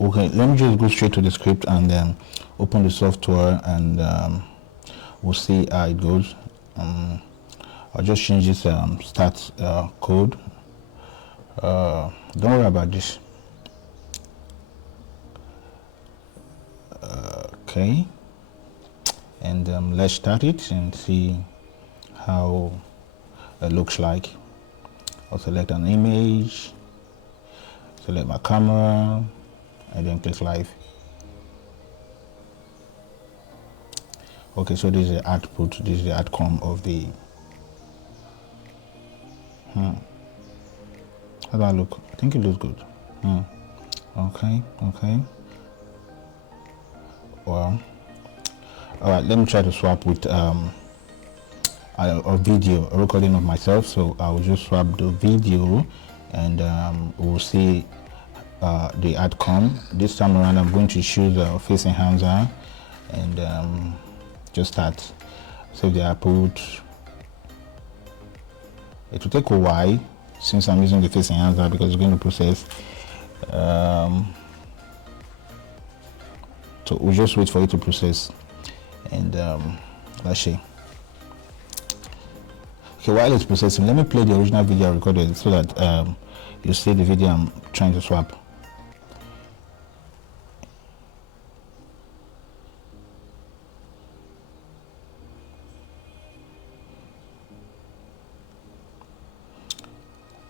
Okay, let me just go straight to the script and then open the software, and we'll see how it goes. I'll just change this start code. Don't worry about this. Okay, and let's start it and see how it looks like. I'll select an image, select my camera, and then click live. Okay, so this is the output, this is the outcome of the how does that look? I think it looks good. Okay. Well, all right, let me try to swap with a video, a recording of myself. So I'll just swap the video, and we'll see the outcome. This time around I'm going to choose a face enhancer, and just start. Save the output. It will take a while since I'm using the face enhancer because it's going to process. So we'll just wait for it to process, and let's see. Okay, while it's processing, let me play the original video I recorded so that you see the video I'm trying to swap.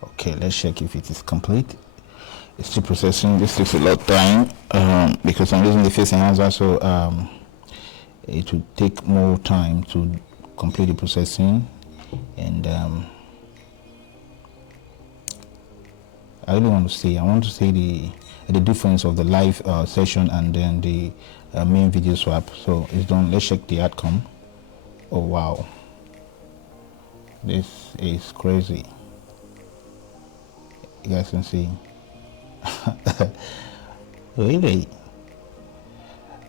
Okay, let's check if it is complete. It's still processing. This takes a lot of time because I'm using the face enhancer, so it will take more time to complete the processing. And I really want to see the difference of the live session and then the main video swap. So it's done. Let's check the outcome. Oh wow, this is crazy. You guys can see. Really?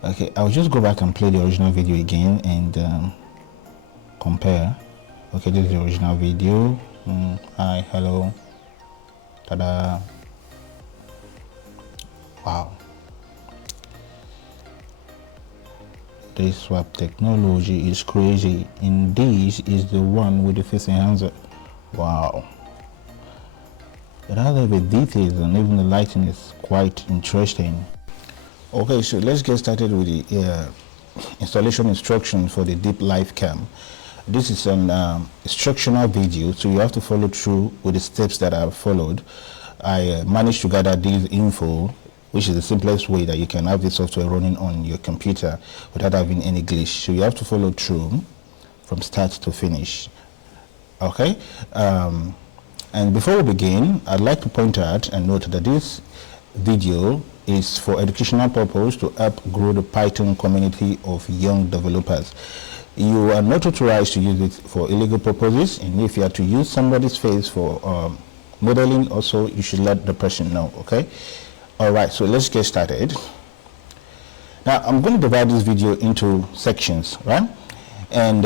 Okay, I'll just go back and play the original video again and compare. Okay, this is the original video. Hi, hello, ta-da. Wow, this swap technology is crazy, and this is the one with the face enhancer. Wow, it has a bit details, and even the lighting is quite interesting. Okay, so let's get started with the installation instruction for the deepfake-webcam. This is an instructional video, so you have to follow through with the steps that I've followed. I managed to gather this info, which is the simplest way that you can have this software running on your computer without having any glitch. So you have to follow through from start to finish. Okay, and before we begin, I'd like to point out and note that this video is for educational purpose to help grow the Python community of young developers. You are not authorized to use it for illegal purposes, and if you are to use somebody's face for modeling, also you should let the person know. Okay, all right, so let's get started. Now I'm going to divide this video into sections, right? And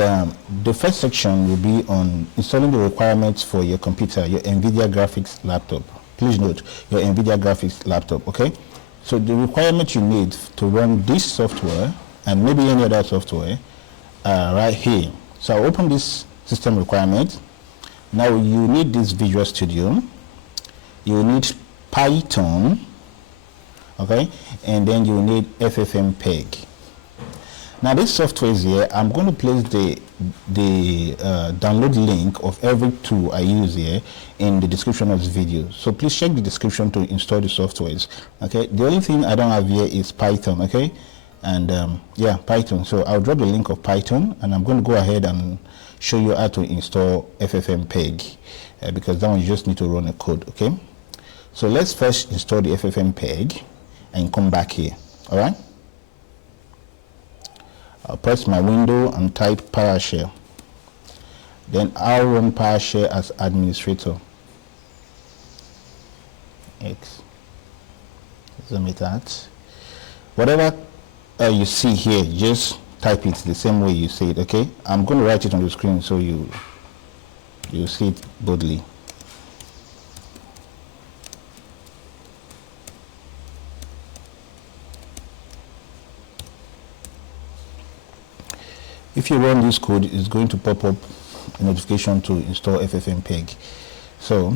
the first section will be on installing the requirements for your computer, your NVIDIA graphics laptop. Please note, your NVIDIA graphics laptop, okay? So the requirements you need to run this software and maybe any other software right here. So I'll open this system requirement. Now you need this Visual Studio. You need Python, okay? And then you need FFmpeg. Now this software is here. I'm going to place the download link of every tool I use here in the description of this video. So please check the description to install the softwares. Okay, the only thing I don't have here is Python. Okay, and yeah, Python. So I'll drop the link of Python, and I'm going to go ahead and show you how to install FFmpeg because that one you just need to run a code. Okay, so let's first install the FFmpeg and come back here. All right. I'll press my window and type PowerShell. Then I'll run PowerShell as administrator. X. Zoom it out. Whatever you see here, just type it the same way you see it. Okay. I'm going to write it on the screen so you see it boldly. If you run this code, it's going to pop up a notification to install FFmpeg. So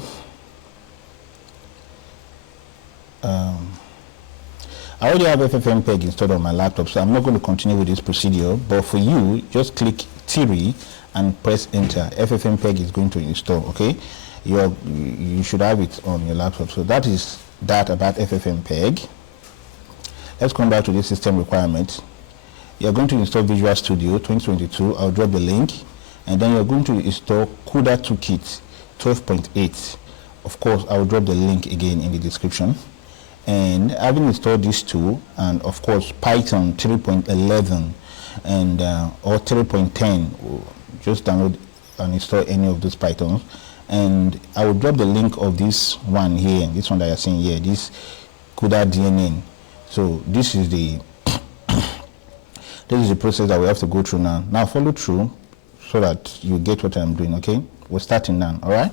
I already have FFmpeg installed on my laptop, so I'm not going to continue with this procedure, but for you, just click 3 and press enter. FFmpeg is going to install. Okay, you should have it on your laptop. So that is that about FFmpeg. Let's come back to the system requirement. You're going to install Visual Studio 2022. I'll drop the link, and then you're going to install CUDA Toolkit 12.8. Of course, I'll drop the link again in the description. And having installed these two, and of course Python 3.11 and or 3.10, just download and install any of those Pythons. And I will drop the link of this one here, this one that you're seeing here, this cuDNN. So this is the process that we have to go through now. Now follow through so that you get what I'm doing. Okay, we're starting now. All right,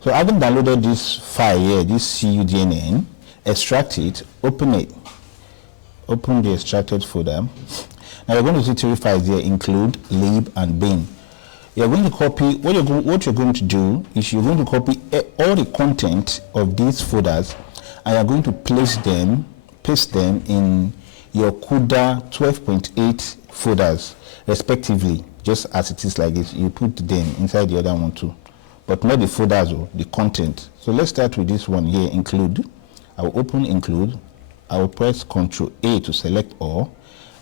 so having downloaded this file here, this cuDNN, extract it, open it, open the extracted folder. Now you're going to see 3 files here: include, lib, and bin. You're going to copy, what you're going to do is you're going to copy all the content of these folders, and you're going to paste them in your CUDA 12.8 folders respectively, just as it is like this. You put them inside the other one too, but not the folders or the content. So let's start with this one here, include. I will open include. I will press Ctrl A to select all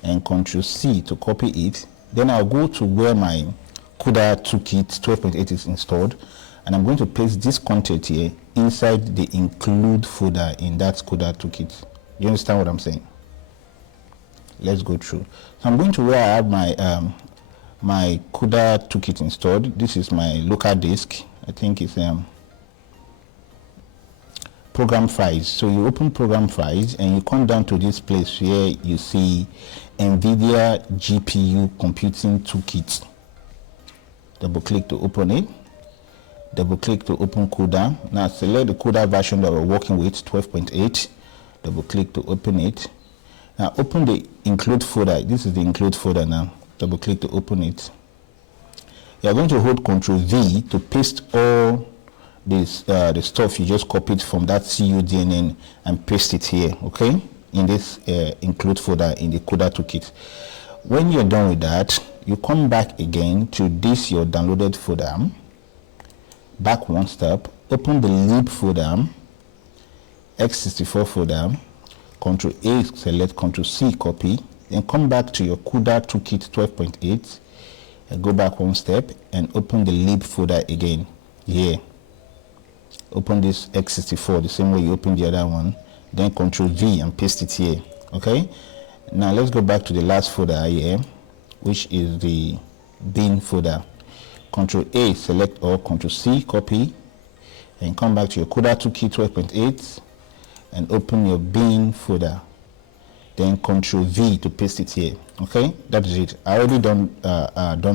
and Ctrl C to copy it. Then I'll go to where my CUDA Toolkit 12.8 is installed, and I'm going to paste this content here inside the include folder in that CUDA Toolkit. You understand what I'm saying? Let's go through. So I'm going to where I have my my CUDA Toolkit installed. This is my local disk. I think it's program files. So you open program files and you come down to this place where you see NVIDIA GPU Computing Toolkit. Double click to open it. Double click to open CUDA. Now select the CUDA version that we're working with, 12.8. Double click to open it. Now open the include folder. This is the include folder now. Double click to open it. You are going to hold Ctrl V to paste all this the stuff you just copied from that cuDNN and paste it here, okay, in this include folder in the CUDA Toolkit. When you're done with that, you come back again to this your downloaded folder, back one step, open the lib folder, x64 folder, Ctrl A select, Ctrl C copy, then come back to your CUDA Toolkit 12.8 and go back one step and open the lib folder again here. Open this x64 the same way you open the other one, then Ctrl V and paste it here. Okay, now let's go back to the last folder here, which is the bin folder. Ctrl A select all, Ctrl C copy, and come back to your CUDA Toolkit 12.8 and open your bin folder, then Ctrl V to paste it here. Okay, that is it. I already done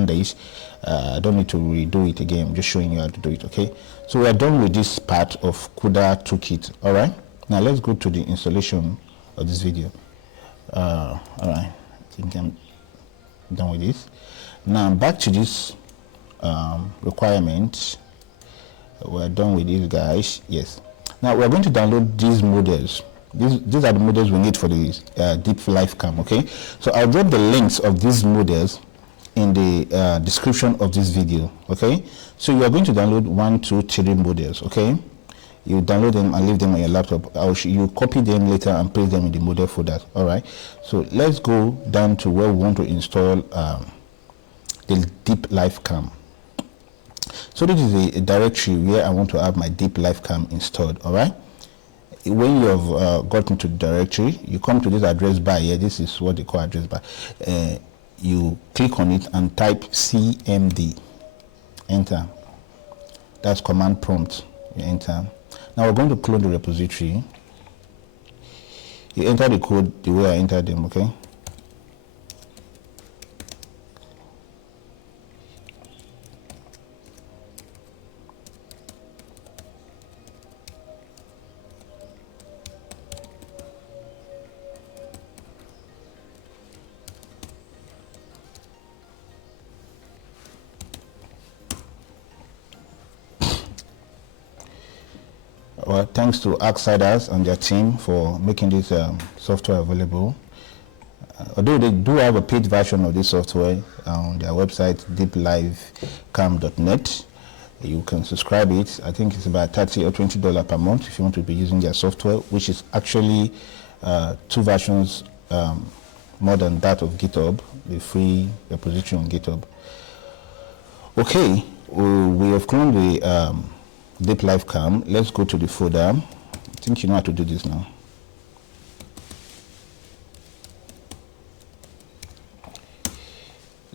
this. I don't need to redo it again. I'm just showing you how to do it. Okay, so we are done with this part of CUDA Toolkit. All right, now let's go to the installation of this video. All right, I think I'm done with this. Now back to this requirement. We're done with these guys. Yes, now we're going to download these models. These are the models we need for the deepfake-webcam. Okay, so I'll drop the links of these models in the description of this video. Okay, so you are going to download 1, 2, 3 models. Okay, you download them and leave them on your laptop. You copy them later and paste them in the model folder. All right, so let's go down to where we want to install the deepfake-webcam. So this is a directory where I want to have my deepfake-webcam installed. All right, when you have gotten to the directory, you come to this address bar here. This is what they call address bar. You click on it and type cmd, enter. That's command prompt. You enter. Now we're going to clone the repository. You enter the code the way I entered them. Okay, thanks to Outsiders and their team for making this software available. Although they do have a paid version of this software on their website, deepfake-webcam.net. You can subscribe it. I think it's about $30 or $20 per month if you want to be using their software, which is actually 2 versions more than that of GitHub, the free repository on GitHub. Okay, we have cloned the deepfake-webcam. Let's go to the folder. I think you know how to do this now.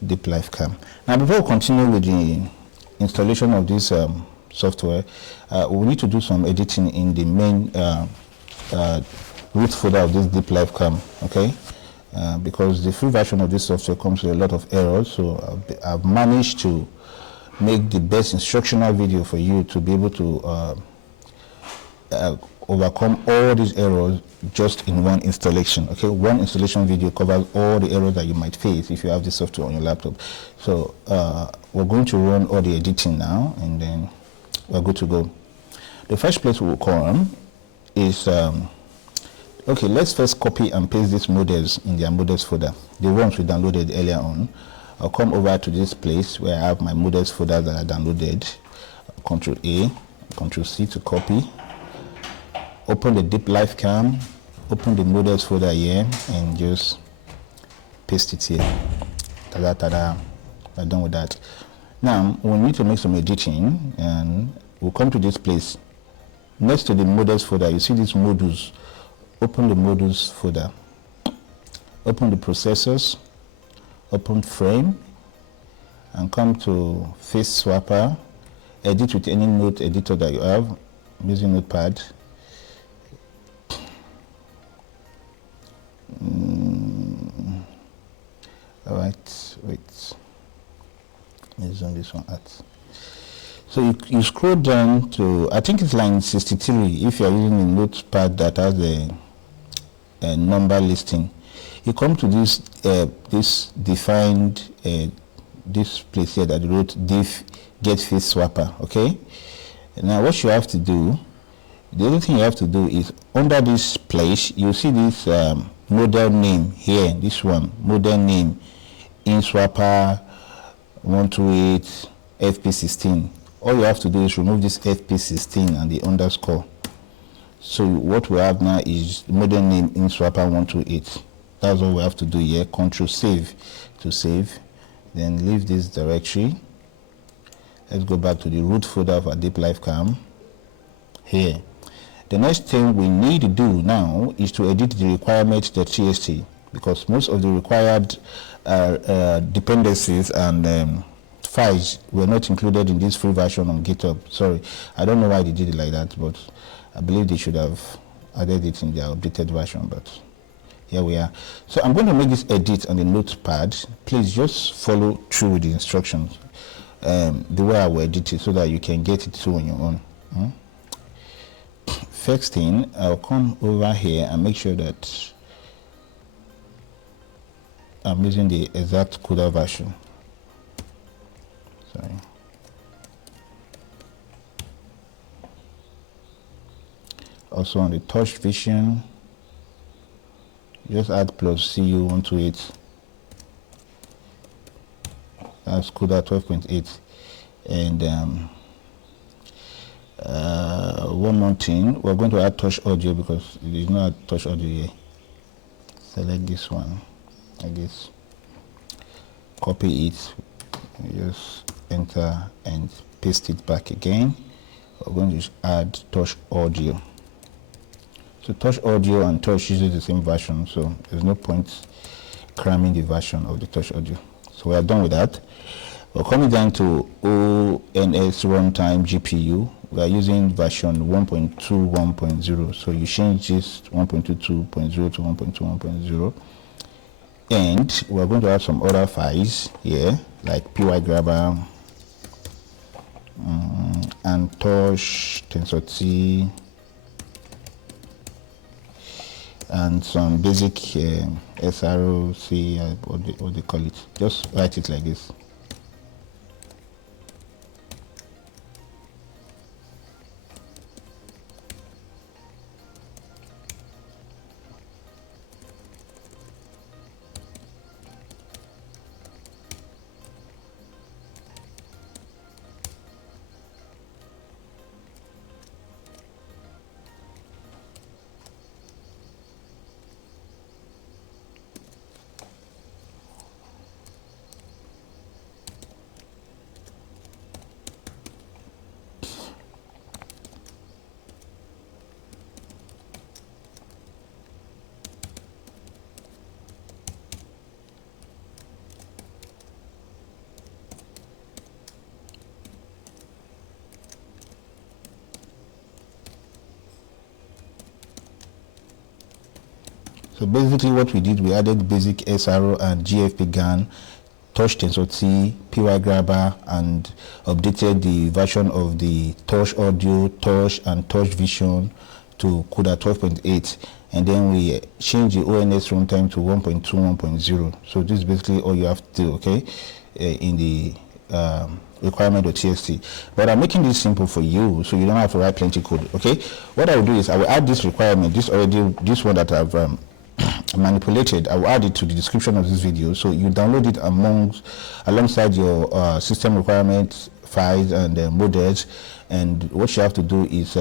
Deepfake-webcam. Now, before we continue with the installation of this software, we need to do some editing in the main root folder of this deepfake-webcam, okay? Because the free version of this software comes with a lot of errors, so I've managed to make the best instructional video for you to be able to overcome all these errors just in one installation. Okay, one installation video covers all the errors that you might face if you have this software on your laptop. So we're going to run all the editing now, and then we're good to go. The first place we'll come is okay, let's first copy and paste these models in their models folder, the ones we downloaded earlier on. I'll come over to this place where I have my models folder that I downloaded. Control A, Control C to copy. Open the deepfake-webcam, open the models folder here, and just paste it here. Tada, tada. We're done with that. Now we need to make some editing, and we'll come to this place. Next to the models folder, you see these modules. Open the modules folder. Open the processors. Open frame, and come to face swapper. Edit with any note editor that you have. I'm using Notepad. All right, wait. Let's zoom this one out. So you scroll down to, I think it's line 63 if you're using a Notepad that has a number listing. You come to this this defined this place here that wrote diff get face swapper. Okay, now what you have to do, the only thing you have to do is under this place you see this model name here, this one, model name in swapper 128 fp16. All you have to do is remove this fp16 and the underscore. So what we have now is model name in swapper 128. That's all we have to do here. Control save to save, then leave this directory. Let's go back to the root folder of our deepfake-webcam here. The next thing we need to do now is to edit the requirements.txt, because most of the required dependencies and files were not included in this free version on GitHub. Sorry, I don't know why they did it like that, but I believe they should have added it in their updated version, but here we are. So I'm going to make this edit on the notepad. Please just follow through with the instructions the way I will edit it so that you can get it through on your own. First thing, I'll come over here and make sure that I'm using the exact CUDA version. Sorry. Also on the touch vision, just add plus CU128. That's CUDA 12.8. And one more thing, we're going to add touch audio because it is not touch audio here. Select this one, I guess. Copy it, just enter and paste it back again. We're going to add touch audio. So touch audio and touch uses the same version, so there's no point cramming the version of the touch audio. So we are done with that. We're coming down to ONS runtime GPU. We are using version 1.21.0. So you change this 1.22.0 to 1.21.0. And we're going to have some other files here, like py-grabber, and touch, tensor-t, and some basic SROC, what they call it. Just write it like this. So basically what we did, we added basic SRO and GFP GAN, touch tensor T, PY grabber, and updated the version of the touch audio, touch and touch vision to CUDA 12.8, and then we change the ONS runtime to 1.2 1.0. So this is basically all you have to do, okay, in the requirement.txt. But I'm making this simple for you so you don't have to write plenty code. Okay, what I will do is I will add this requirement, this one that I've manipulated. I will add it to the description of this video, so you download it alongside your system requirements files and models. And what you have to do is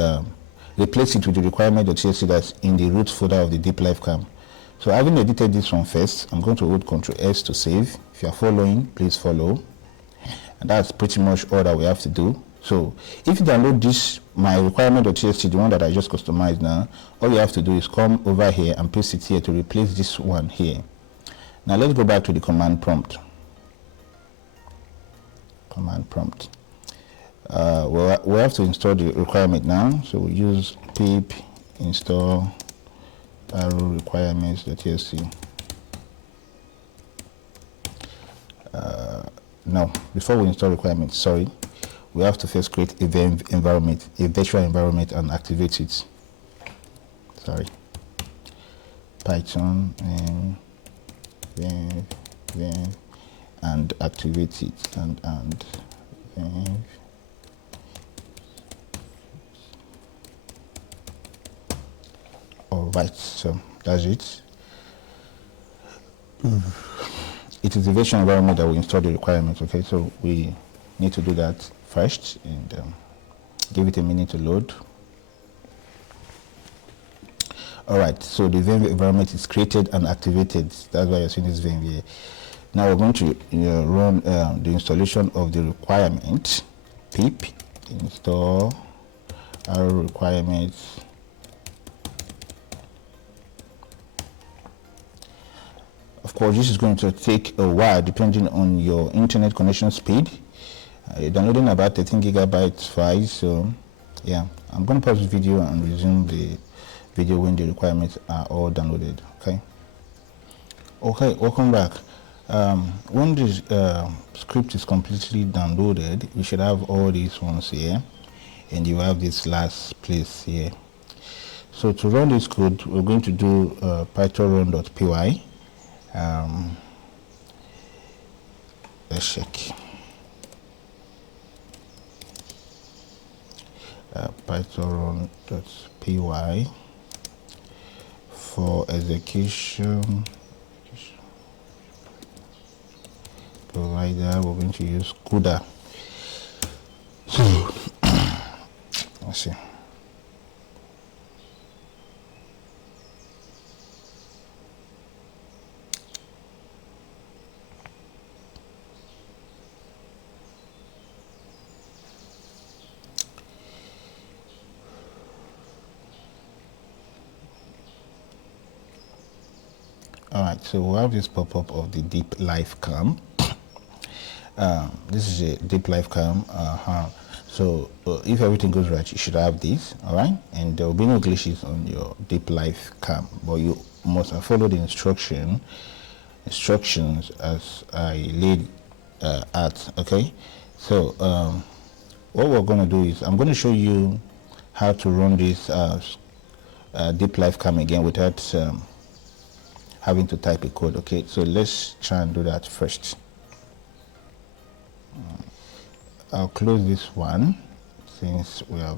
replace it with the requirement.txt that's in the root folder of the deep-live-cam. So having edited this one first, I'm going to hold Ctrl S to save. If you are following, please follow. And that's pretty much all that we have to do. So if you download this, my requirement.txt, the one that I just customized now, all you have to do is come over here and paste it here to replace this one here. Now let's go back to the command prompt. Command prompt. We have to install the requirement now. So we use pip install arrow requirements.txt. No, before we install requirements, sorry, we have to first create a environment, a virtual environment, and activate it. Sorry, Python and and activate it and all right. So that's it. It is the virtual environment that will install the requirements. Okay, so we need to do that first and give it a minute to load. All right, so the environment is created and activated. That's why you're seeing this VM. Now we're going to run the installation of the requirement. Pip install arrow requirements. Of course, this is going to take a while depending on your internet connection speed. You're downloading about 13 gigabytes file, so yeah, I'm going to pause the video and resume the video when the requirements are all downloaded. Okay, welcome back. When this script is completely downloaded, you should have all these ones here, and you have this last place here. So to run this code, we're going to do python run.py. Let's check. Python run.py for execution provider. We're going to use CUDA. So let's see. All right, so we have this pop-up of the deep-live-cam. This is a deep-live-cam. So if everything goes right, you should have this. All right, and there will be no glitches on your deep-live-cam, but you must follow the instructions as I laid out. Okay, so what we're going to do is I'm going to show you how to run this deep-live-cam again without having to type a code. Okay, so let's try and do that first. I'll close this one since we're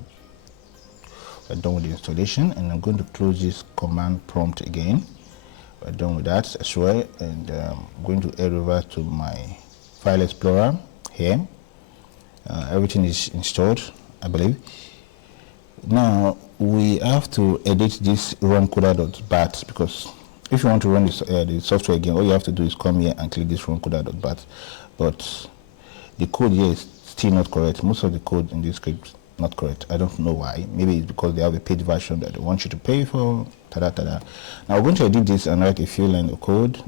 done with the installation, and I'm going to close this command prompt again. We're done with that as well, and I'm going to head over to my file explorer here. Everything is installed, I believe. Now we have to edit this run coda.bat, because if you want to run the software again, all you have to do is come here and click this run coda.bat. But the code here is still not correct. Most of the code in this script not correct. I don't know why. Maybe it's because they have a paid version that they want you to pay for. Tada, tada. Now we're going to edit this and write a few lines of code.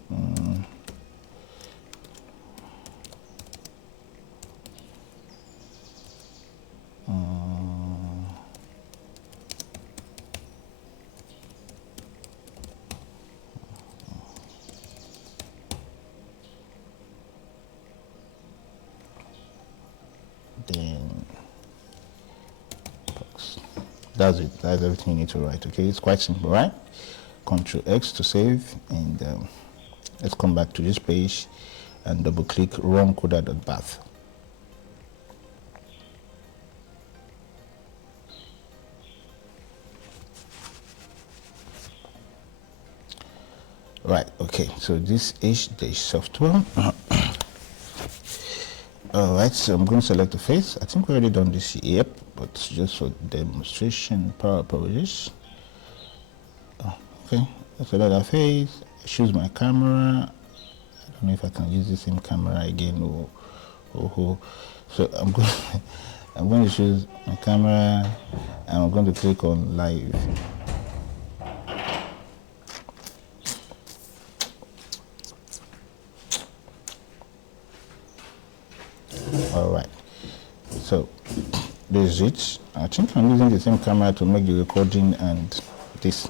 That's it. That's everything you need to write. Okay, it's quite simple, right? Control X to save, and let's come back to this page and double click run coda.bath. Right, okay, so this is the software. Alright, so I'm going to select the face. I think we already done this, yep, but just for demonstration purposes. Okay, let's select that face, choose my camera. I don't know if I can use the same camera again. So I'm going I'm going to choose my camera and I'm going to click on live. Alright, so this is it. I think I'm using the same camera to make the recording and this.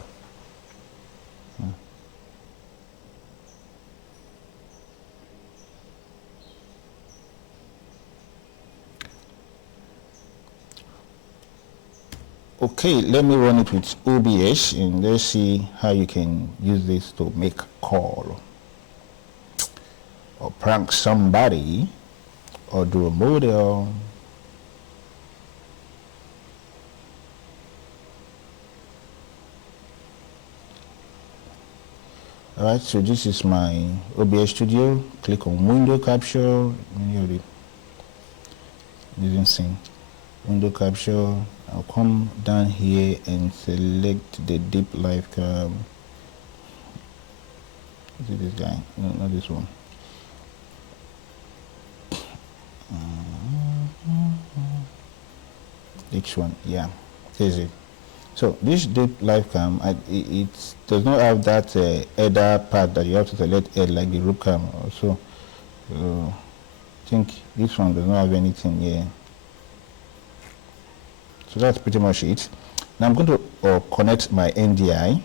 Okay, let me run it with OBS and let's see how you can use this to make a call or prank somebody or do a model. Alright, so this is my OBS studio. Click on window capture. Using scene. Window capture. I'll come down here and select the deep live cam. Is it this guy? No, not this one. Which one? Yeah, there's it. So this deep live cam, it does not have that header part that you have to select head like the root cam also. So I think this one does not have anything here. So that's pretty much it. Now I'm going to connect my NDI.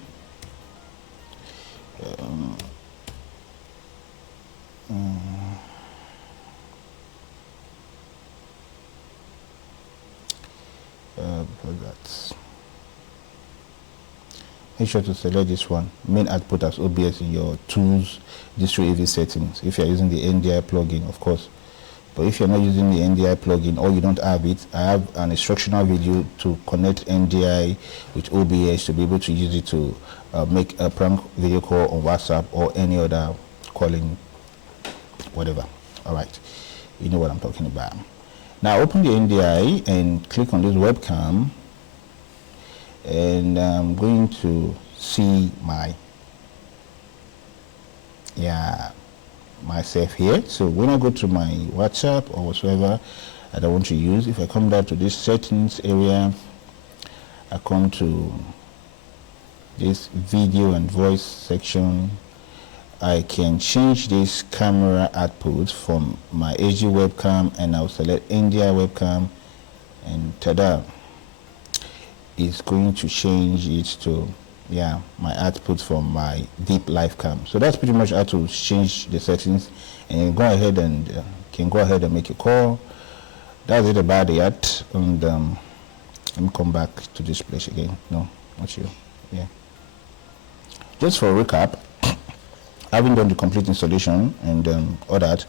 Make sure to select this one, main output as OBS in your tools, distro AV settings, if you're using the NDI plugin, of course. But if you're not using the NDI plugin or you don't have it, I have an instructional video to connect NDI with OBS to be able to use it to make a prank video call on WhatsApp or any other calling, whatever. All right, you know what I'm talking about. Now open the NDI and click on this webcam, and I'm going to see myself here. So when I go to my WhatsApp or whatsoever that I want to use, if I come down to this settings area, I come to this video and voice section, I can change this camera output from my HD webcam, and I'll select NDI webcam, and tada, it's going to change it to my output from my deep live cam. So that's pretty much how to change the settings, and go ahead and can go ahead and make a call. That's it about it. And let me come back to this place again. No, not you. Yeah, just for a recap, having done the complete installation and all that,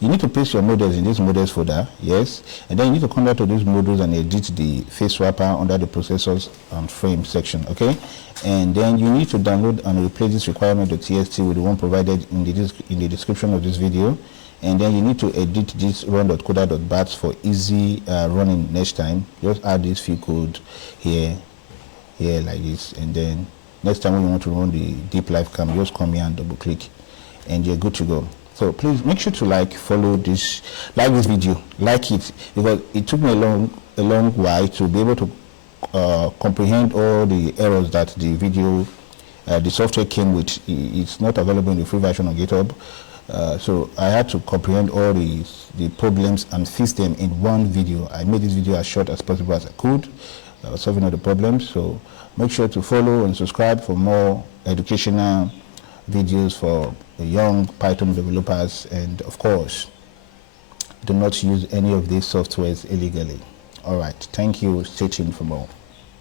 you need to paste your models in this models folder, yes, and then you need to come down to these models and edit the face swapper under the processors and frame section, okay? And then you need to download and replace this requirement.txt with the one provided in the description of this video, and then you need to edit this run.coda.bat for easy running next time. Just add this few code here like this, and then next time when you want to run the deep live cam, just come here and double click and you're good to go. So please make sure to follow this, like this video, like it, because it took me a long while to be able to comprehend all the errors that the video, the software came with. It's not available in the free version on GitHub. So I had to comprehend all the problems and fix them in one video. I made this video as short as possible as I could, solving all the problems. So make sure to follow and subscribe for more educational videos for young Python developers, and of course, do not use any of these softwares illegally. All right, thank you. Stay tuned for more.